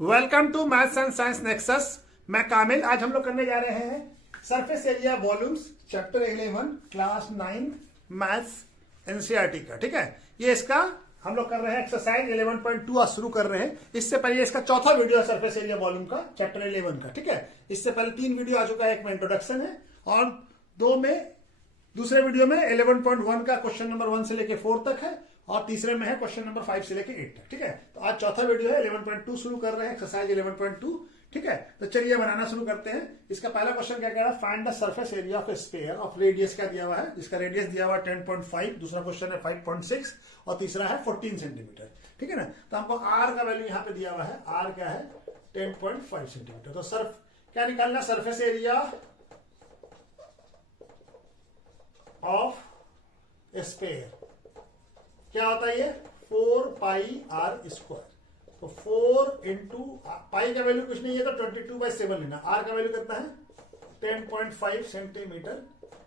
Welcome to maths and science nexus. मैं कामिल। आज हम लोग करने जा रहे हैं surface area volumes chapter 11 class 9 maths NCERT का। ठीक है, ये इसका हम लोग कर रहे हैं एक्सरसाइज 11.2 आज शुरू कर रहे हैं। इससे पहले इसका चौथा वीडियो है सरफेस एरिया वॉल्यूम का चैप्टर 11 का। ठीक है, इससे पहले 3 वीडियो आ चुका है। एक में इंट्रोडक्शन है और दूसरे वीडियो में 11.1 का क्वेश्चन नंबर 1 से लेके 4 तक है और तीसरे में है क्वेश्चन नंबर 5 से लेके 8 तक। ठीक है, तो आज चौथा वीडियो है 11.2 शुरू कर रहे हैं एक्सरसाइज 11.2। ठीक है, तो चलिए बनाना शुरू करते हैं। इसका पहला क्वेश्चन क्या कह रहा है, find the surface area of sphere of radius क्या दिया हुआ है। इसका रेडियस दिया हुआ है 10.5, दूसरा क्वेश्चन है 5.6 और तीसरा है 14 सेंटीमीटर। ठीक है ना, तो हमको आर का वैल्यू यहाँ पे दिया हुआ है। आर क्या है 10.5 सेंटीमीटर। तो सर्फ क्या निकालना, सरफेस एरिया ऑफ स्फीयर क्या होता है ये 4 पाई आर स्क्वायर। तो 4 इंटू पाई का वैल्यू कुछ नहीं है तो 22/7 लेना। आर का वैल्यू कितना है 10.5 सेंटीमीटर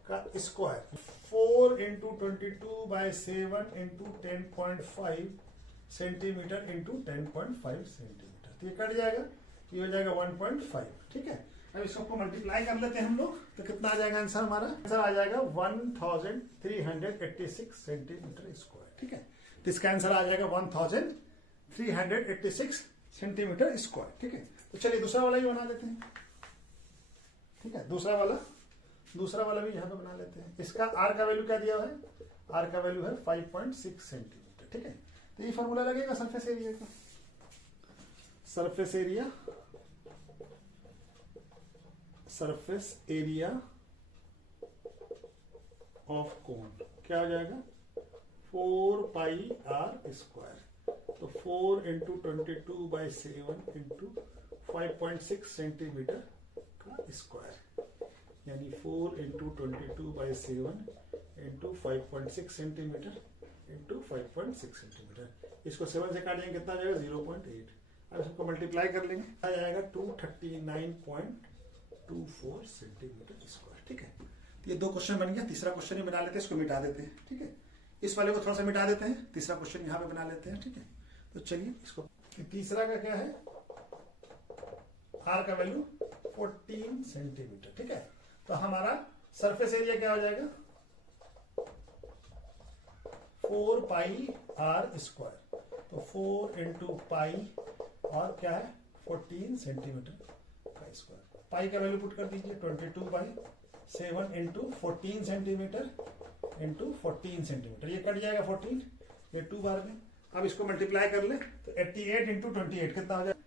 का square. 4 into 22/7 into 10.5 centimetre into 10.5 centimetre. तो ये कट जाएगा, ये हो जाएगा 1.5। ठीक है, अब इसको मल्टीप्लाई कर लेते हैं हम लोग, तो कितना आ जाएगा आंसर हमारा। आंसर आ जाएगा 1386 सेंटीमीटर स्क्वायर। ठीक है, तो इसका आंसर आ जाएगा 1386 सेंटीमीटर स्क्वायर। ठीक है, तो चलिए दूसरा वाला ही बना लेते हैं। ठीक है, दूसरा वाला भी यहां पे बना लेते हैं। इसका आर का वैल्यू क्या दिया हुआ है, आर का वैल्यू है 5.6 सेंटीमीटर। ठीक है, तो ये फॉर्मूला लगेगा सरफेस एरिया का। सरफेस एरिया ऑफ कोन क्या हो जाएगा 4 पाई आर स्क्वायर। तो 4 इंटू 22/7 इंटू 5.6 सेंटीमीटर का स्क्वायर, यानी 4 into 22/7 into 5.6 centimetre into 5.6 centimetre. इसको 7 से काटेंगे कितना आ जाएगा 0.8। अब इसको मल्टीप्लाई कर लेंगे, आ जाएगा 239.24 सेंटीमीटर स्क्वायर। ठीक है, तो ये 2 क्वेश्चन बन गया। तीसरा क्वेश्चन ही बना लेते हैं, इसको मिटा देते हैं। ठीक है, इस वाले को थोड़ा सा मिटा देते हैं, तीसरा क्वेश्चन यहां पे बना लेते हैं। ठीक है, तो चलिए इसको, तीसरा का क्या है, आर का वैल्यू 14 सेंटीमीटर। ठीक है, तो हमारा सरफेस एरिया क्या हो जाएगा 4 पाई आर स्क्वायर। तो 4 इंटू पाई और क्या है 14 सेंटीमीटर का स्क्वायर। पाई का वैल्यू पुट कर दीजिए 22/7 इंटू 14 सेंटीमीटर इंटू 14 सेंटीमीटर। ये कट जाएगा 14, ये 2 बार में। अब इसको मल्टीप्लाई कर ले तो 88 इंटू 28 कितना हो जाएगा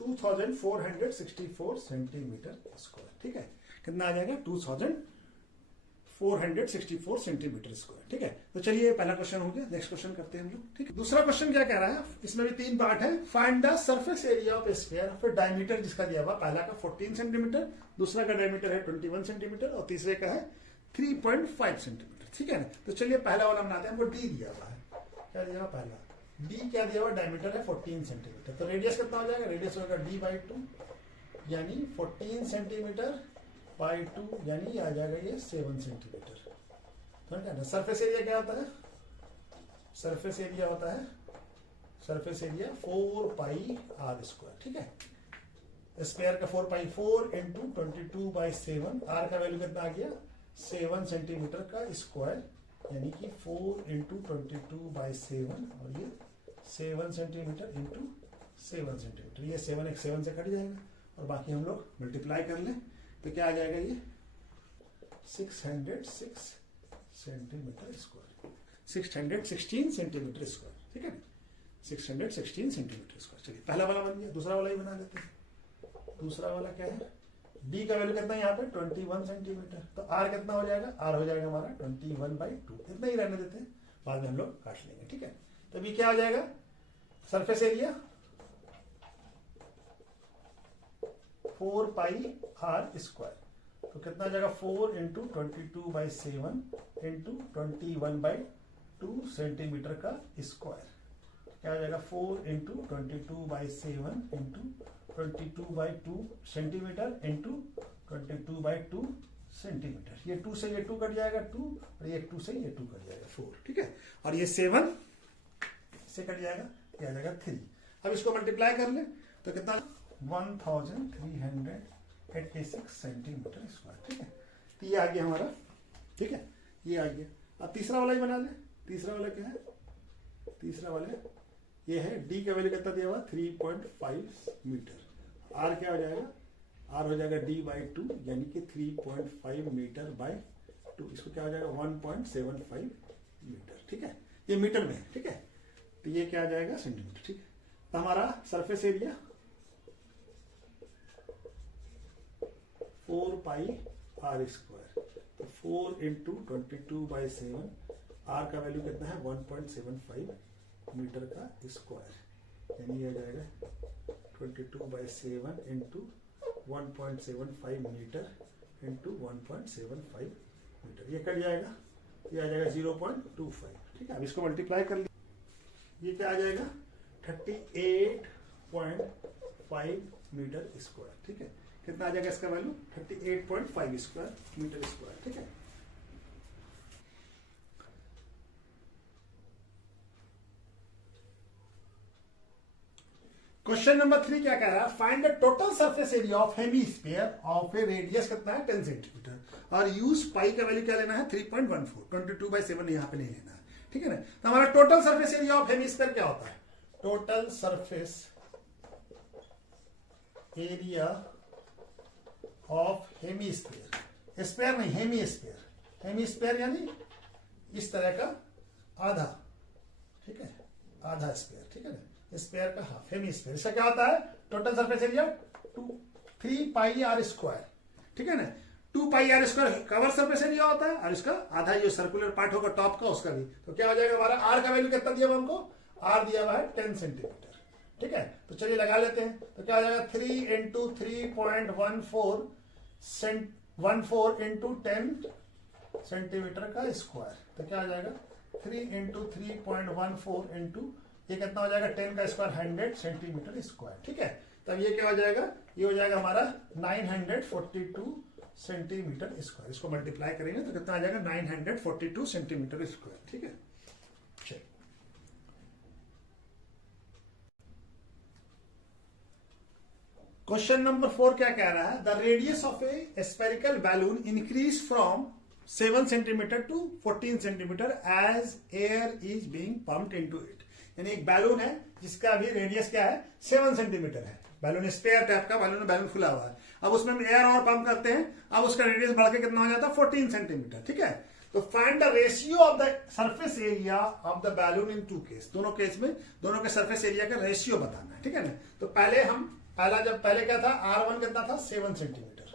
2464 सेंटीमीटर स्क्वायर। ठीक है, कितना आ जाएगा 2464 सेंटीमीटर स्क्वायर। ठीक है, तो चलिए पहला क्वेश्चन हो गया। नेक्स्ट क्वेश्चन करते हैं हम लोग। ठीक है, दूसरा क्वेश्चन क्या कह रहा है, इसमें भी 3 पार्ट है। Find the surface area of sphere, फिर डायमीटर जिसका दिया हुआ, पहला का 14 सेंटीमीटर, दूसरा का डायमीटर है 21 सेंटीमीटर और तीसरे का है 3.5 सेंटीमीटर। ठीक है ना, तो चलिए पहला वाला बनाते हैं। हमको डी दिया हुआ है, क्या दिया हुआ पहला डी क्या दिया हुआ, डायमीटर है 14 सेंटीमीटर। तो रेडियस कितना हो जाएगा, रेडियस होगा d/2 यानी 14 सेंटीमीटर बाई 2 यानी आ जाएगा ये 7 सेंटीमीटर। ठीक है ना, सरफेस एरिया क्या होता है, सरफेस एरिया होता है 4 पाई आर स्क्वायर। ठीक है, स्क्वायर का 4 पाई 4 इंटू 22/7, आर का वैल्यू कितना आ गया 7 सेंटीमीटर का स्क्वायर, यानी कि 4 इंटू 22/7 और ये 7 सेंटीमीटर इंटू 7 सेंटीमीटर। ये 7 एक 7 से कट जाएगा और बाकी हम लोग मल्टीप्लाई कर लें तो क्या आ जाएगा ये 606 सेंटीमीटर स्क्वायर, 616 सेंटीमीटर स्क्वायर। ठीक है, 616 सेंटीमीटर स्क्वायर। चलिए पहला वाला बन गया, दूसरा वाला ही बना लेते हैं। दूसरा वाला क्या है, डी का वैल्यू कितना है यहाँ पे 21 सेंटीमीटर। तो आर कितना हो जाएगा, आर हो जाएगा हमारा 21/2। इतना ही रहने देते हैं, बाद में हम लोग काट लेंगे। ठीक है, तो अभी क्या हो जाएगा surface area 4 pi r square. तो कितना हो जाएगा 4 इंटू 22/7 इंटू 21/2 सेंटीमीटर का स्क्वायर। क्या हो जाएगा 4 into 22/7 into 22/2 centimetre into 22/2 centimetre. ये 2 से ये 2 कट जाएगा 2 और ये 2 से ये 2 कट जाएगा 4। ठीक है, और ये 7 से कट जाएगा, ये आ जाएगा 3। अब इसको मल्टीप्लाई कर ले तो कितना 1386 सेंटीमीटर स्क्वायर। ठीक है, तो ये आ गया हमारा। ठीक है, ये आ गया। अब तीसरा वाला ही बना ले। तीसरा वाला क्या है? तीसरा वाला ये है डी का वैल्यू कितना दिया हुआ 3.5 मीटर। आर क्या हो जाएगा? आर हो जाएगा d/2 यानी कि 3.5 मीटर बाय 2। इसको क्या हो जाएगा 1.75 मीटर। ठीक है, ये मीटर में है। ठीक है, तो ये क्या आ जाएगा सेंटीमीटर। ठीक है, तो हमारा सरफेस एरिया 4πr²। तो 4 इंटू 22/7, आर का वैल्यू कितना है 1.75 मीटर का स्क्वायर, यानी ये आ जाएगा 22/7 इंटू 1.75 मीटर इंटू 1.75 मीटर। ये कट जाएगा, ये आ जाएगा 0.25। ठीक है, अब इसको मल्टीप्लाई कर लिया, ये क्या आ जाएगा 38.5 मीटर स्क्वायर। ठीक है, कितना आ जाएगा इसका वैल्यू 38.5 स्क्वायर मीटर स्क्वायर। ठीक है, क्वेश्चन नंबर 3 क्या कह रहा है? Find the total surface area of hemisphere of A radius कितना है 10 सेंटीमीटर, और यूज पाई का वैल्यू क्या लेना है 3.14। 22/7 यहाँ पे नहीं लेना है। ठीक है ना, तो हमारा total surface area of hemisphere क्या होता है? Total surface area of hemisphere, sphere नहीं हेमीस्फीयर, हेमीस्फीयर यानी इस तरह का आधा। ठीक है, आधा स्पेयर। ठीक है ना, स्पेयर का हाफ, हेमीस्फीयर। इसका क्या होता है टोटल सरफेस एरिया 3πr²। ठीक है ना, 2πr² कवर सरफेस एरिया होता है, और इसका आधा जो सर्कुलर पार्ट होगा टॉप का उसका भी। तो क्या हो जाएगा हमारा? आर का वैल्यू कितना दिया हुआ हमको? आर दिया हुआ है 10 सेंटीमीटर। ठीक है, तो चलिए लगा लेते हैं। तो क्या हो जाएगा 3 इंटू 3.14 इंटू 10 सेंटीमीटर का स्क्वायर। तो क्या हो जाएगा 3 इंटू 3.14 इंटू ये कितना हो जाएगा 10 का स्क्वायर 100 सेंटीमीटर स्क्वायर। ठीक है, तब ये क्या हो जाएगा? ये हो जाएगा हमारा 942 सेंटीमीटर स्क्वायर। इसको मल्टीप्लाई करेंगे तो कितना आ जाएगा 942 सेंटीमीटर स्क्वायर। ठीक है, चलिए क्वेश्चन नंबर 4 क्या कह रहा है? The radius of a spherical balloon increase from 7 centimetre to 14 centimetre as air is being pumped into it. यानी एक बैलून है जिसका अभी रेडियस क्या है 7 सेंटीमीटर है। बैलून स्पेयर टाइप का बैलून, बैलून खुला हुआ है। अब उसमें हम एयर और पंप करते हैं, अब उसका रेडियस बढ़ के कितना हो जाता है 14 सेंटीमीटर। ठीक है, तो find the ratio of the surface area of the balloon in 2 case. दोनों केस में दोनों के सरफेस एरिया का रेशियो बताना है। ठीक है ना, तो पहले क्या था R1 कितना था 7 सेंटीमीटर।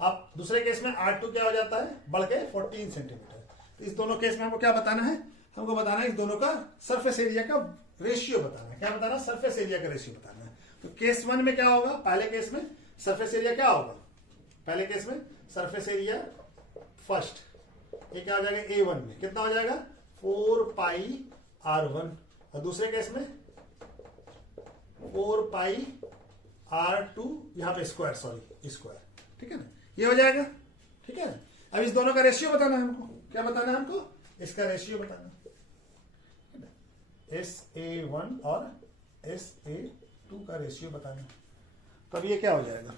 अब दूसरे केस में R2 क्या हो जाता है बढ़ के 14 सेंटीमीटर। तो इस दोनों केस में हमको क्या बताना है? हमको बताना है इस दोनों का सरफेस एरिया का रेशियो बताना है। क्या बताना है? सरफेस एरिया का रेशियो बताना है। तो केस 1 में क्या होगा? पहले केस में सरफेस एरिया क्या होगा? पहले केस में सरफेस एरिया फर्स्ट ये क्या हो जाएगा A1 में कितना हो जाएगा 4πr1, और दूसरे केस में 4πr2 यहाँ पे स्क्वायर। ठीक है ना, ये हो जाएगा। ठीक है ना, अब इस दोनों का रेशियो बताना है हमको। क्या बताना है हमको? इसका रेशियो बताना है SA1 और SA2 का रेशियो बताना है। तब ये क्या हो जाएगा?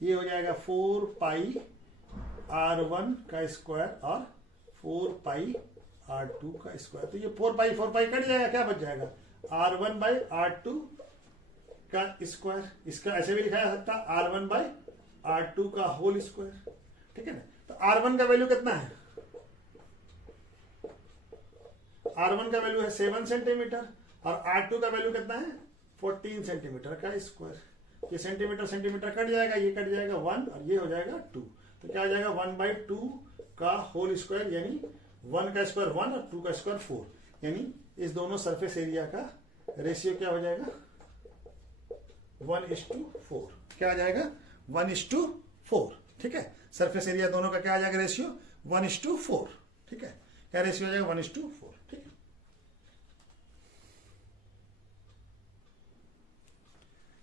ये हो जाएगा 4πr1 का स्क्वायर और 4πr2 का स्क्वायर। तो ये 4π कट जाएगा, क्या बच जाएगा R1/R2 का स्क्वायर। इसका ऐसे भी लिखा जा सकता है R1/R2 का होल स्क्वायर। ठीक है ना, तो R1 का वैल्यू कितना है? R1 का वैल्यू है 7 सेंटीमीटर और R2 का वैल्यू कितना है 14 सेंटीमीटर का स्क्वायर। ये सेंटीमीटर कट जाएगा, ये कट जाएगा 1 और ये हो जाएगा 2। तो क्या हो जाएगा 1/2 का होल स्क्वायर, यानी 1 का स्क्वायर 1 और 2 का स्क्वायर 4। यानी इस दोनों सरफेस एरिया का रेशियो क्या हो जाएगा 1:4। क्या आ जाएगा 1:4। ठीक है, सरफेस एरिया दोनों का क्या आ जाएगा रेशियो 1:4। ठीक है, क्या रेशियो आ जाएगा 1:4। ठीक है,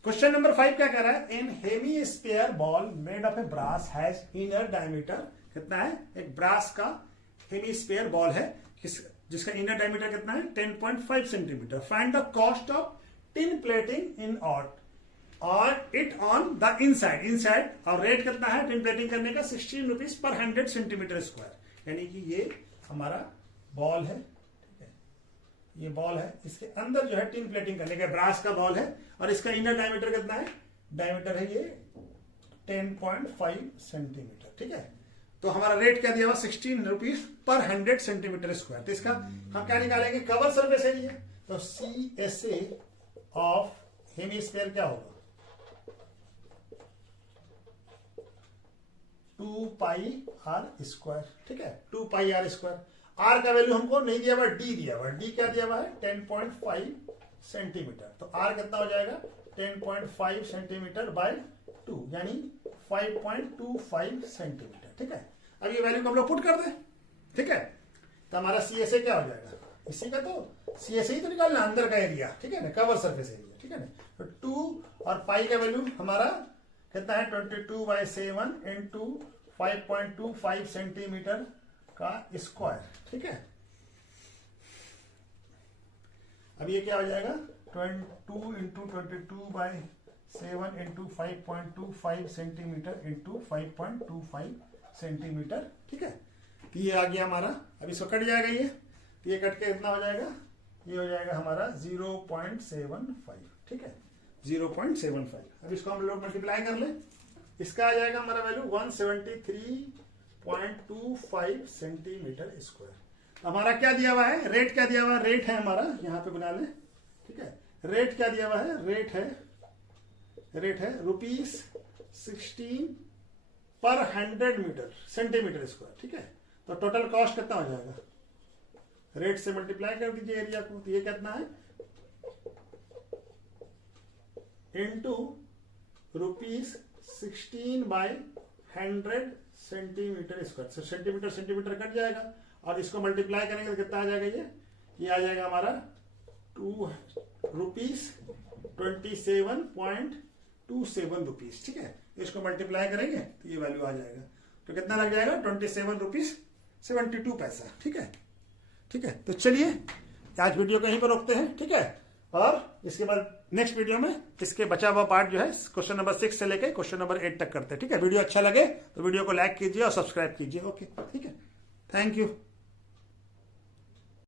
क्वेश्चन नंबर 5 क्या कह रहा है? In hemisphere bowl made of a brass has inner diameter कितना है? एक ब्रास का हेमीस्फीयर बॉल है जिसका इनर डायमीटर कितना है 10.5 centimetre. Find the cost of tin plating in or it on the inside or rate कितना है टिन प्लेटिंग करने का 16 रुपीज पर 100 सेंटीमीटर स्क्वायर। यानी कि ये हमारा बॉल है, ठीक है, ये बॉल है, इसके अंदर जो है टिन प्लेटिंग करने का ब्रास का बॉल है और इसका इनर डायमीटर कितना है, डायमीटर है ये 10.5 सेंटीमीटर, ठीक है। तो हमारा रेट क्या दिया हुआ 16 रुपीज पर 100 सेंटीमीटर स्क्वायर। तो इसका हम क्या निकालेंगे, कवर सरफेस एरिया। तो CSA ऑफ हेमिस्फीयर क्या होगा 2 पाई आर स्क्वायर, ठीक है, 2 पाई आर स्क्वायर। आर का वैल्यू हमको नहीं दिया हुआ, डी दिया हुआ। डी क्या दिया हुआ है 10.5 सेंटीमीटर। तो आर कितना हो जाएगा 10.5 सेंटीमीटर बाय 2 यानी 5.25 सेंटीमीटर, ठीक है। अब ये वैल्यू को हम लोग पुट कर दें, ठीक है। तो हमारा CSA क्या हो जाएगा, इसी का तो CSA ही तो निकालना अंदर का एरिया, ठीक है ना, कवर सरफेस एरिया, ठीक है ना। तो 2 और पाई का वैल्यू हमारा कितना है 22/7 इंटू 5.25 सेंटीमीटर का स्क्वायर, ठीक है। अब ये क्या हो जाएगा 22 into 22/7 into 5.25 centimetre into 5.25 centimetre, ठीक है। ये आ गया हमारा। अब इसको कट जाएगा, ये कट के कितना हो जाएगा, ये हो जाएगा हमारा 0.75, ठीक है, 0.75। अब इसको हम लोग मल्टीप्लाई कर ले, इसका आ जाएगा हमारा वैल्यू 173.25 सेंटीमीटर स्क्वायर। हमारा क्या दिया हुआ है, रेट क्या दिया हुआ है, रेट है हमारा यहाँ पे बना ले, ठीक है। रेट क्या दिया हुआ है, रेट है ₹16 पर 100 मीटर सेंटीमीटर स्क्वायर, ठीक है। तो टोटल कॉस्ट कितना हो जाएगा, रेट से मल्टीप्लाई कर दीजिए एरिया को, तो ये कितना है into ₹16/100 centimetre square. Centimetre cut जाएगा और इसको मल्टीप्लाई करेंगे तो कितना आ जाएगा, ये आ जाएगा हमारा ₹27.27, ठीक है। इसको मल्टीप्लाई करेंगे तो ये वैल्यू आ जाएगा। तो कितना लग जाएगा 27.72 ठीक है, ठीक है। तो चलिए आज वीडियो को यहीं पर रोकते हैं, ठीक है। और इसके बाद नेक्स्ट वीडियो में इसके बचा हुआ पार्ट जो है क्वेश्चन नंबर 6 से लेकर क्वेश्चन नंबर 8 तक करते हैं, ठीक है। वीडियो अच्छा लगे तो वीडियो को लाइक कीजिए और सब्सक्राइब कीजिए, ओके, ठीक है। Thank you.